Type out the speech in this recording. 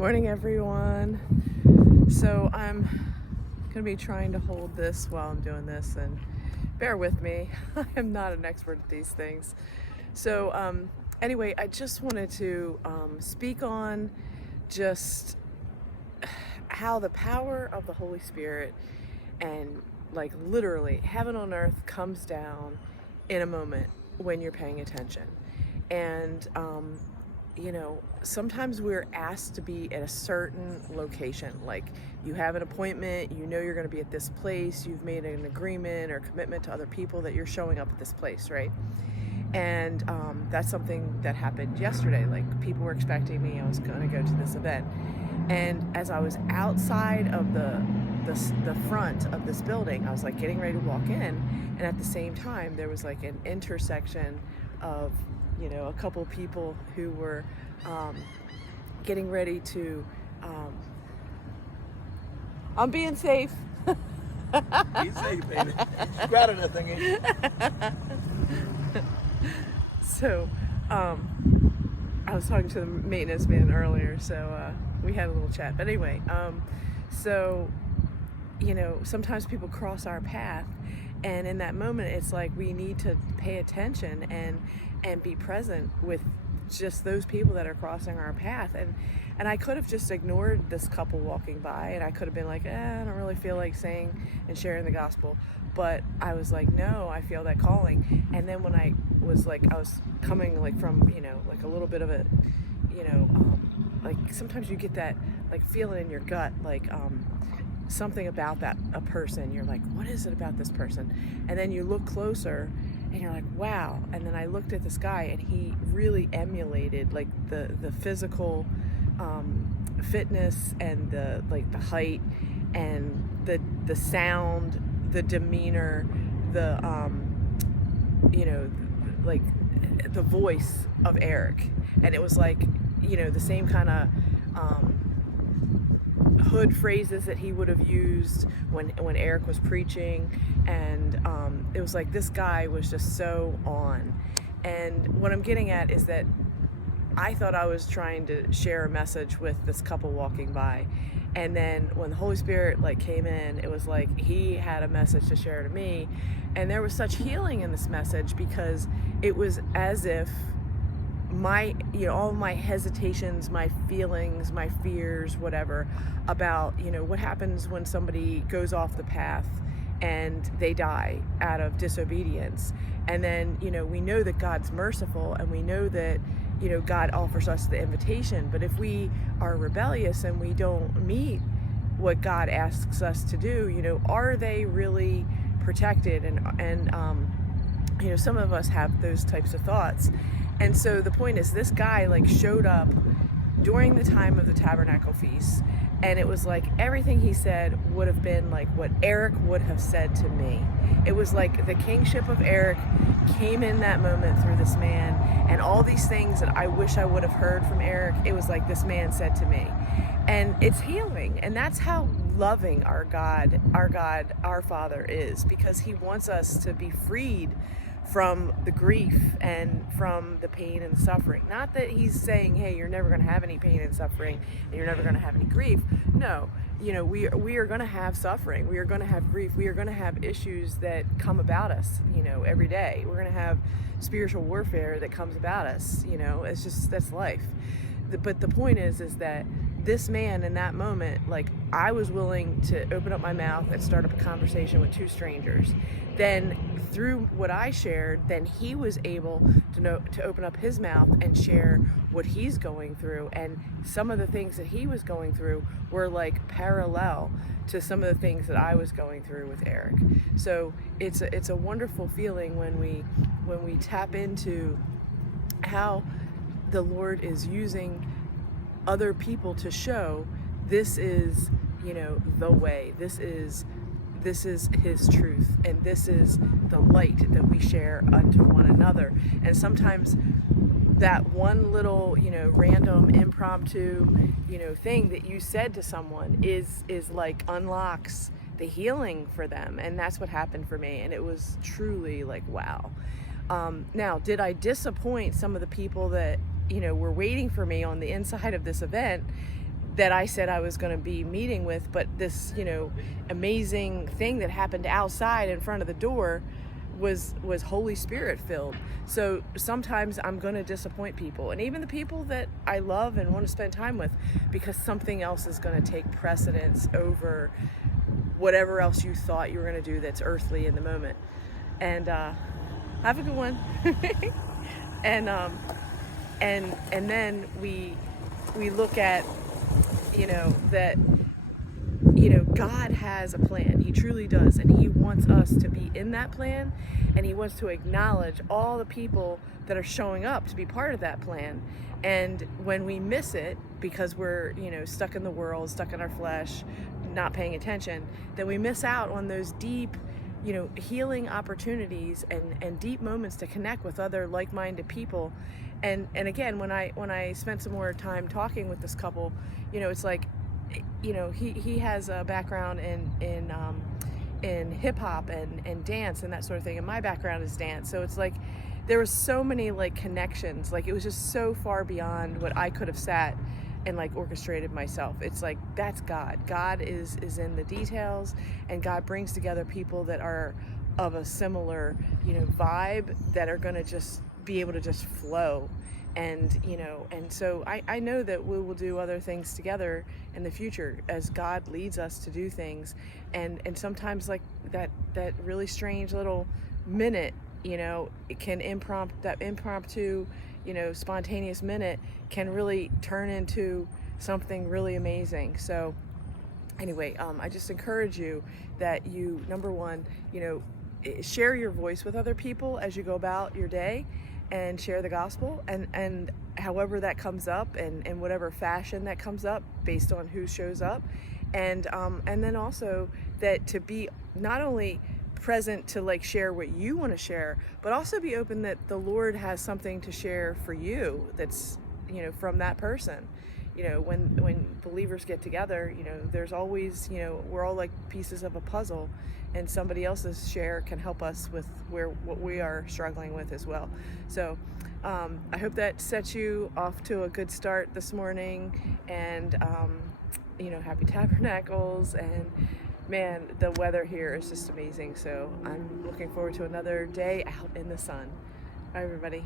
Morning, everyone. So I'm gonna be trying to hold this while I'm doing this, and bear with me. I am not an expert at these things. So anyway, I just wanted to speak on just how the power of the Holy Spirit and like literally heaven on earth comes down in a moment when you're paying attention. And sometimes we're asked to be at a certain location. Like you have an appointment, you know you're going to be at this place, you've made an agreement or commitment to other people that you're showing up at this place, right? And that's something that happened yesterday. Like people were expecting me, I was going to go to this event. And as I was outside of the front of this building, I was like getting ready to walk in, and at the same time there was like an intersection of a couple people who were getting ready to I'm being safe. Be safe, baby. Grab that thing in. So I was talking to the maintenance man earlier, so we had a little chat. But anyway, sometimes people cross our path, and in that moment it's like we need to pay attention and be present with just those people that are crossing our path. And I could have just ignored this couple walking by, and I could have been like, I don't really feel like saying and sharing the gospel. But I was like, no, I feel that calling. And then when I was coming like from like a little bit of a like sometimes you get that like feeling in your gut, like something about a person. You're like, what is it about this person? And then you look closer and you're like, wow. And then I looked at this guy, and he really emulated like the physical fitness and the height and the sound, the demeanor, the like the voice of Eric. And it was like the same kind of hood phrases that he would have used when Eric was preaching. And it was like this guy was just so on. And what I'm getting at is that I thought I was trying to share a message with this couple walking by, and then when the Holy Spirit came in, it was like he had a message to share to me. And there was such healing in this message, because it was as if my all my hesitations, my feelings, my fears, whatever, about what happens when somebody goes off the path and they die out of disobedience. And then we know that God's merciful, and we know that God offers us the invitation. But if we are rebellious and we don't meet what God asks us to do, are they really protected? And some of us have those types of thoughts. And so the point is, this guy showed up during the time of the Tabernacle Feast, and it was like everything he said would have been like what Eric would have said to me. It was like the kingship of Eric came in that moment through this man, and all these things that I wish I would have heard from Eric, it was like this man said to me. And it's healing, and that's how loving our God, our Father is, because he wants us to be freed from the grief and from the pain and suffering. Not that he's saying, hey, you're never going to have any pain and suffering and you're never going to have any grief. No, we are going to have suffering. We are going to have grief. We are going to have issues that come about us, every day. We're going to have spiritual warfare that comes about us. That's life. But the point is that this man in that moment, I was willing to open up my mouth and start up a conversation with two strangers. Then through what I shared, then he was able to open up his mouth and share what he's going through. And some of the things that he was going through were parallel to some of the things that I was going through with Eric. So it's a wonderful feeling when we tap into how the Lord is using other people to show this is the way, this is his truth, and this is the light that we share unto one another. And sometimes that one little random impromptu thing that you said to someone is unlocks the healing for them. And that's what happened for me, and it was truly wow. Now, did I disappoint some of the people that were waiting for me on the inside of this event? that I said I was going to be meeting with, but this, amazing thing that happened outside in front of the door was Holy Spirit filled. So sometimes I'm going to disappoint people, and even the people that I love and want to spend time with, because something else is going to take precedence over whatever else you thought you were going to do that's earthly in the moment. And have a good one. and then we look at that God has a plan. He truly does, and He wants us to be in that plan, and He wants to acknowledge all the people that are showing up to be part of that plan. And when we miss it because we're stuck in the world, stuck in our flesh, not paying attention, then we miss out on those deep healing opportunities and deep moments to connect with other like-minded people. And again, when I spent some more time talking with this couple, it's like, he has a background in hip hop and dance and that sort of thing, and my background is dance. So it's like there was so many like connections. Like it was just so far beyond what I could have sat and like orchestrated myself. It's like, that's God. God is in the details, and God brings together people that are of a similar vibe, that are going to just be able to just flow. And so I know that we will do other things together in the future as God leads us to do things, and sometimes like that really strange little minute, it can impromptu spontaneous minute can really turn into something really amazing. So anyway, I just encourage you that you, number one, share your voice with other people as you go about your day, and share the gospel, and however that comes up, and in whatever fashion that comes up based on who shows up, and then also that to be not only present to like share what you want to share, but also be open that the Lord has something to share for you that's from that person. When believers get together, there's always, we're all like pieces of a puzzle, and somebody else's share can help us with what we are struggling with as well. So I hope that sets you off to a good start this morning, and happy Tabernacles. And man, the weather here is just amazing. So I'm looking forward to another day out in the sun. Bye, everybody.